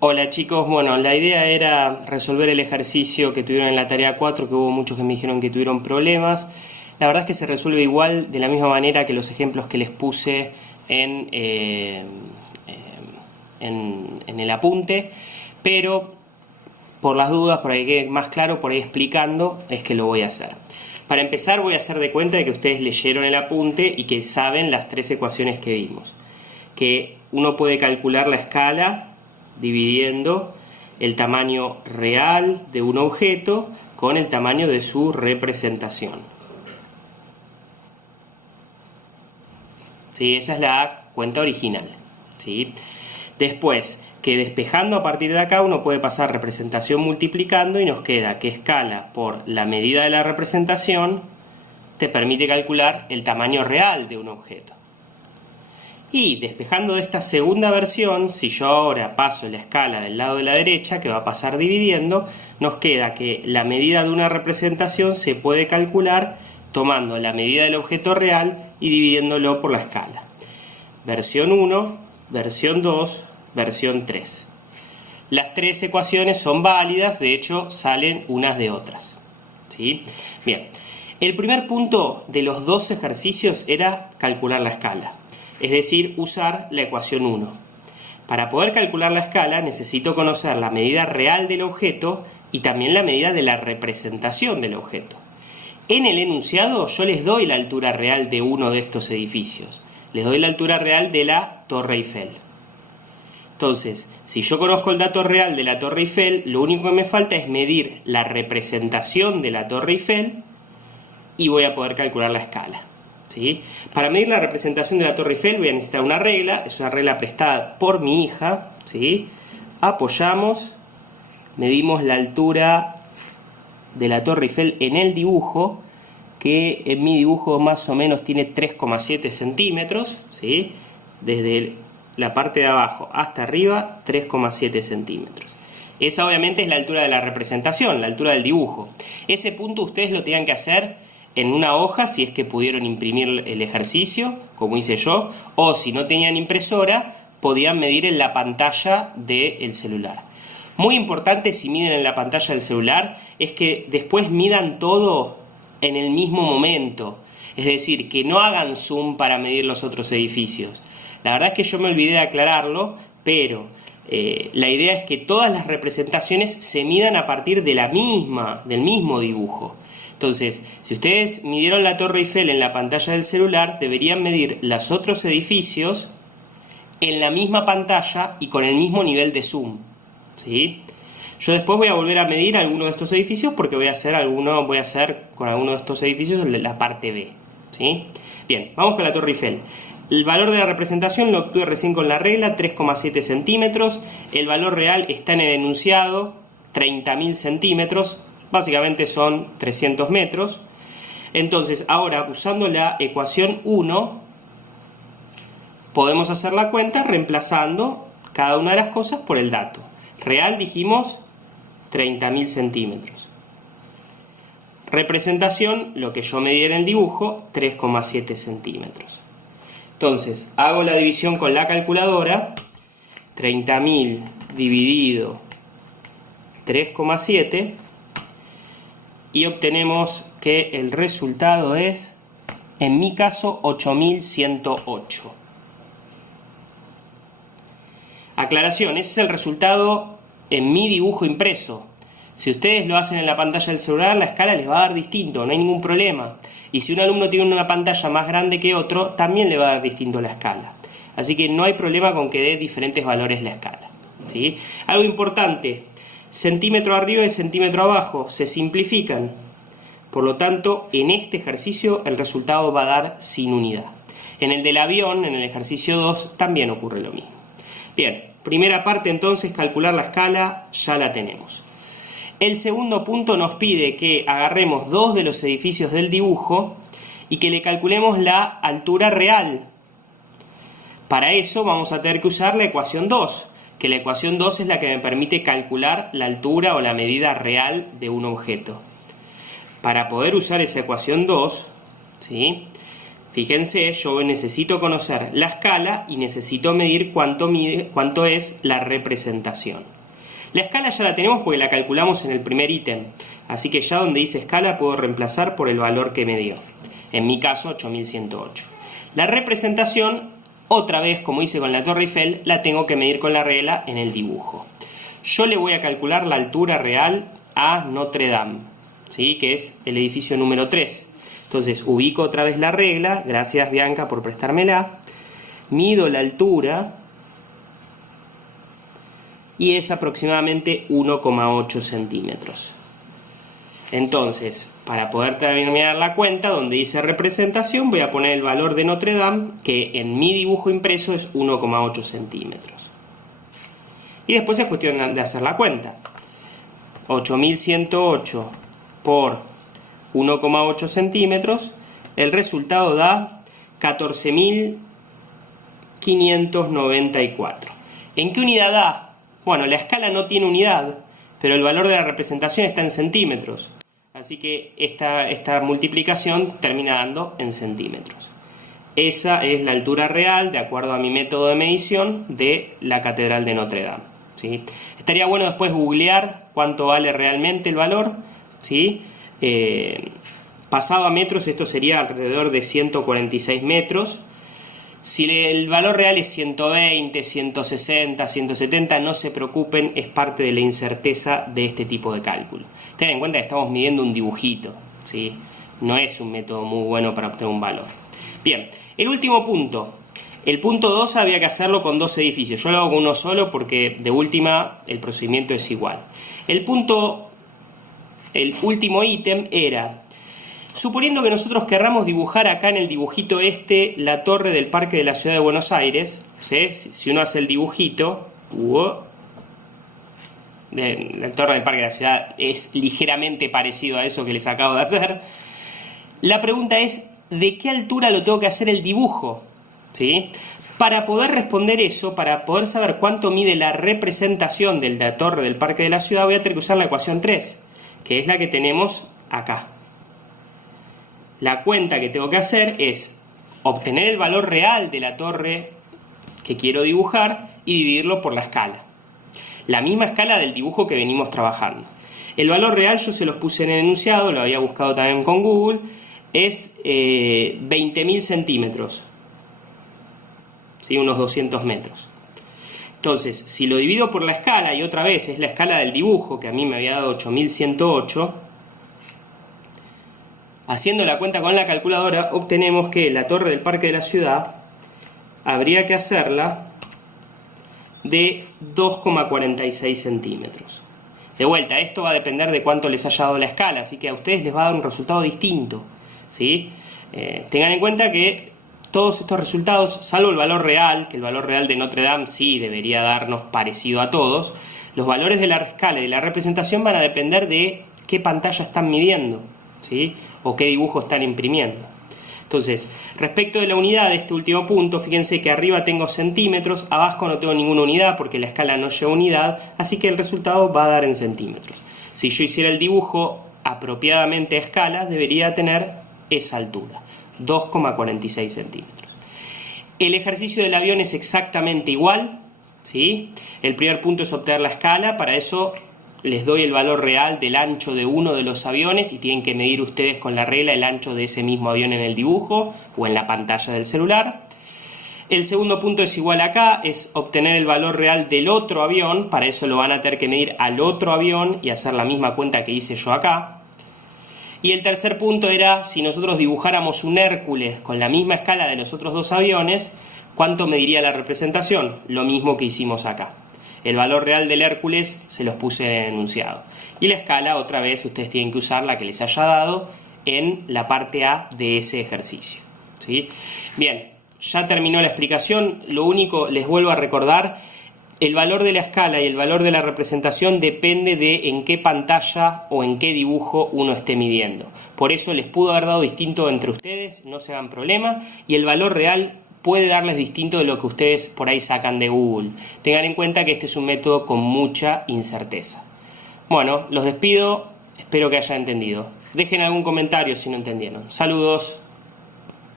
Hola chicos, bueno, la idea era resolver el ejercicio que tuvieron en la tarea 4, que hubo muchos que me dijeron que tuvieron problemas. La verdad es que se resuelve igual, de la misma manera que los ejemplos que les puse en el apunte, pero por las dudas, por ahí que más claro, por ahí explicando, es que lo voy a hacer. Para empezar voy a hacer de cuenta de que ustedes leyeron el apunte y que saben las tres ecuaciones que vimos. Que uno puede calcular la escala dividiendo el tamaño real de un objeto con el tamaño de su representación. ¿Sí? Esa es la cuenta original. ¿Sí? Después, que despejando a partir de acá uno puede pasar representación multiplicando y nos queda que escala por la medida de la representación te permite calcular el tamaño real de un objeto. Y despejando de esta segunda versión, si yo ahora paso la escala del lado de la derecha, que va a pasar dividiendo, nos queda que la medida de una representación se puede calcular tomando la medida del objeto real y dividiéndolo por la escala. Versión 1, versión 2, versión 3. Las tres ecuaciones son válidas, de hecho salen unas de otras. ¿Sí? Bien, el primer punto de los dos ejercicios era calcular la escala. Es decir, usar la ecuación 1. Para poder calcular la escala necesito conocer la medida real del objeto y también la medida de la representación del objeto. En el enunciado yo les doy la altura real de uno de estos edificios. Les doy la altura real de la Torre Eiffel. Entonces, si yo conozco el dato real de la Torre Eiffel, lo único que me falta es medir la representación de la Torre Eiffel y voy a poder calcular la escala. ¿Sí? Para medir la representación de la Torre Eiffel voy a necesitar una regla, es una regla prestada por mi hija. ¿Sí? Apoyamos, medimos la altura de la Torre Eiffel en el dibujo, que en mi dibujo más o menos tiene 3,7 centímetros, ¿sí? Desde la parte de abajo hasta arriba 3,7 centímetros. Esa obviamente es la altura de la representación, la altura del dibujo. Ese punto ustedes lo tenían que hacer en una hoja si es que pudieron imprimir el ejercicio, como hice yo, o si no tenían impresora, podían medir en la pantalla del celular. Muy importante si miden en la pantalla del celular es que después midan todo en el mismo momento, es decir, que no hagan zoom para medir los otros edificios. La verdad es que yo me olvidé de aclararlo, pero la idea es que todas las representaciones se midan a partir de del mismo dibujo. Entonces, si ustedes midieron la Torre Eiffel en la pantalla del celular, deberían medir los otros edificios en la misma pantalla y con el mismo nivel de zoom. ¿Sí? Yo después voy a volver a medir alguno de estos edificios porque voy a hacer con alguno de estos edificios la parte B. ¿Sí? Bien, vamos con la Torre Eiffel. El valor de la representación lo obtuve recién con la regla, 3,7 centímetros. El valor real está en el enunciado, 30.000 centímetros. Básicamente son 300 metros. Entonces, ahora usando la ecuación 1, podemos hacer la cuenta reemplazando cada una de las cosas por el dato. Real dijimos 30.000 centímetros. Representación, lo que yo medí en el dibujo, 3,7 centímetros. Entonces, hago la división con la calculadora. 30.000 dividido 3,7 y obtenemos que el resultado es, en mi caso, 8.108. Aclaración, ese es el resultado en mi dibujo impreso. Si ustedes lo hacen en la pantalla del celular, la escala les va a dar distinto, no hay ningún problema. Y si un alumno tiene una pantalla más grande que otro, también le va a dar distinto la escala. Así que no hay problema con que dé diferentes valores la escala. ¿Sí? Algo importante, centímetro arriba y centímetro abajo se simplifican. Por lo tanto, en este ejercicio el resultado va a dar sin unidad. En el del avión, en el ejercicio 2, también ocurre lo mismo. Bien, primera parte entonces, calcular la escala, ya la tenemos. El segundo punto nos pide que agarremos dos de los edificios del dibujo y que le calculemos la altura real. Para eso vamos a tener que usar la ecuación 2, que la ecuación 2 es la que me permite calcular la altura o la medida real de un objeto. Para poder usar esa ecuación 2, ¿sí? Fíjense, yo necesito conocer la escala y necesito medir cuánto es la representación. La escala ya la tenemos porque la calculamos en el primer ítem, así que ya donde dice escala puedo reemplazar por el valor que me dio. En mi caso, 8108. La representación, otra vez, como hice con la Torre Eiffel, la tengo que medir con la regla en el dibujo. Yo le voy a calcular la altura real a Notre Dame, ¿sí? Que es el edificio número 3. Entonces ubico otra vez la regla, gracias Bianca por prestármela, mido la altura y es aproximadamente 1,8 centímetros. Entonces, para poder terminar la cuenta, donde dice representación, voy a poner el valor de Notre Dame, que en mi dibujo impreso es 1,8 centímetros. Y después es cuestión de hacer la cuenta. 8108 por 1,8 centímetros, el resultado da 14.594. ¿En qué unidad da? Bueno, la escala no tiene unidad, pero el valor de la representación está en centímetros. Así que esta multiplicación termina dando en centímetros. Esa es la altura real, de acuerdo a mi método de medición, de la Catedral de Notre Dame, ¿sí? Estaría bueno después googlear cuánto vale realmente el valor, ¿sí? Pasado a metros, esto sería alrededor de 146 metros. Si el valor real es 120, 160, 170, no se preocupen, es parte de la incerteza de este tipo de cálculo. Ten en cuenta que estamos midiendo un dibujito, ¿sí? No es un método muy bueno para obtener un valor. Bien, el último punto. El punto 2 había que hacerlo con 2 edificios. Yo lo hago con uno solo porque de última el procedimiento es igual. El último ítem era, suponiendo que nosotros querramos dibujar acá en el dibujito la torre del Parque de la Ciudad de Buenos Aires, ¿sí? Si uno hace el dibujito, la torre del Parque de la Ciudad es ligeramente parecido a eso que les acabo de hacer. La pregunta es, ¿de qué altura lo tengo que hacer el dibujo? ¿Sí? Para poder responder eso, para poder saber cuánto mide la representación de la torre del Parque de la Ciudad, voy a tener que usar la ecuación 3, que es la que tenemos acá. La cuenta que tengo que hacer es obtener el valor real de la torre que quiero dibujar y dividirlo por la escala. La misma escala del dibujo que venimos trabajando. El valor real yo se los puse en el enunciado, lo había buscado también con Google, es 20.000 centímetros, ¿sí? Unos 200 metros. Entonces, si lo divido por la escala, y otra vez es la escala del dibujo, que a mí me había dado 8108, haciendo la cuenta con la calculadora, obtenemos que la torre del Parque de la Ciudad habría que hacerla de 2,46 centímetros. De vuelta, esto va a depender de cuánto les haya dado la escala, así que a ustedes les va a dar un resultado distinto, ¿sí? Tengan en cuenta que todos estos resultados, salvo el valor real, que el valor real de Notre Dame sí debería darnos parecido a todos, los valores de la escala y de la representación van a depender de qué pantalla están midiendo, ¿sí? O qué dibujo están imprimiendo. Entonces, respecto de la unidad de este último punto, fíjense que arriba tengo centímetros, abajo no tengo ninguna unidad porque la escala no lleva unidad, así que el resultado va a dar en centímetros. Si yo hiciera el dibujo apropiadamente a escala, debería tener esa altura, 2,46 centímetros. El ejercicio del avión es exactamente igual, ¿sí? El primer punto es obtener la escala, para eso les doy el valor real del ancho de uno de los aviones y tienen que medir ustedes con la regla el ancho de ese mismo avión en el dibujo o en la pantalla del celular. El segundo punto es igual acá, es obtener el valor real del otro avión, para eso lo van a tener que medir al otro avión y hacer la misma cuenta que hice yo acá. Y el tercer punto era, si nosotros dibujáramos un Hércules con la misma escala de los otros dos aviones, ¿cuánto mediría la representación? Lo mismo que hicimos acá. El valor real del Hércules se los puse en el enunciado. Y la escala, otra vez, ustedes tienen que usar la que les haya dado en la parte A de ese ejercicio, ¿sí? Bien, ya terminó la explicación. Lo único, les vuelvo a recordar, el valor de la escala y el valor de la representación depende de en qué pantalla o en qué dibujo uno esté midiendo. Por eso les pudo haber dado distinto entre ustedes, no se hagan problema, y el valor real puede darles distinto de lo que ustedes por ahí sacan de Google. Tengan en cuenta que este es un método con mucha incerteza. Bueno, los despido, espero que hayan entendido. Dejen algún comentario si no entendieron. Saludos.